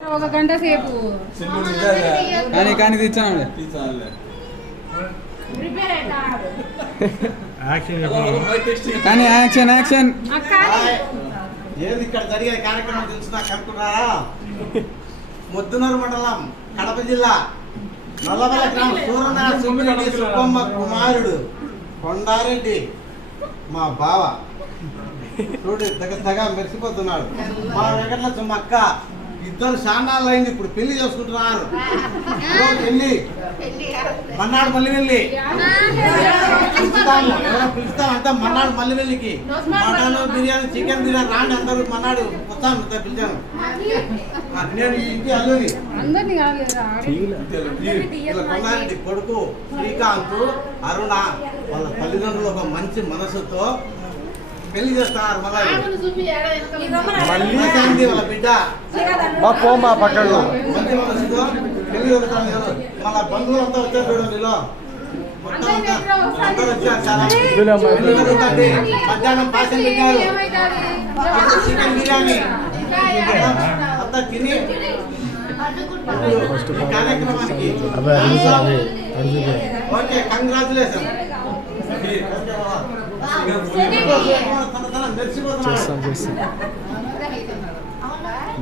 ఒక గంట సేపు కానీ తెచ్చాను కానీ యాక్షన్ యాక్షన్ ఏది ఇక్కడ జరిగే కార్యక్రమం తెలుసునా కనుక్కున్నారా? ముద్దునూరు మండలం కడప జిల్లా నల్లబల గ్రామం సూర్యనారాయణ సుబ్బిరెడ్డి సుబ్బమ్మ కుమారుడు కొండారెడ్డి మా బావ చూడు దగ్గర మెరిసిపోతున్నాడు. మా వెంకటలక్ష్మి అక్క ఇద్దరు శానాలు అయింది, ఇప్పుడు పెళ్లి చేసుకుంటున్నారు. పెళ్లి మన్నాడు మళ్ళీ వెళ్ళి పిలుస్తాం అంతా మన్నాడు మళ్ళీ వెళ్ళికి మటన్ బిర్యానీ చికెన్ బిర్యానీ రాండి అందరూ మన్నాడు వస్తాను పిలిచాను. నేను ఇంటి అల్లుని కొండారెడ్డి కొడుకు శ్రీకాంత్ అరుణ వాళ్ళ తల్లిదండ్రులు ఒక మంచి మనసుతో పెళ్లి చేస్తున్నారు. మళ్ళీ వాళ్ళ బిడ్డ పక్కన మంచి మనసుతో పెళ్లి చేస్తున్నారు. మళ్ళా బంధువులంతా వచ్చారు చూడండిలో మొత్తం అందరూ వచ్చారు. చాలా మధ్యాహ్నం పాసం పెట్టారు, చికెన్ బిర్యానీ అంతా తిని ఈ కార్యక్రమానికి ఓకే కంగ్రాచులేషన్.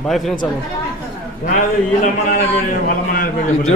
Bye friends.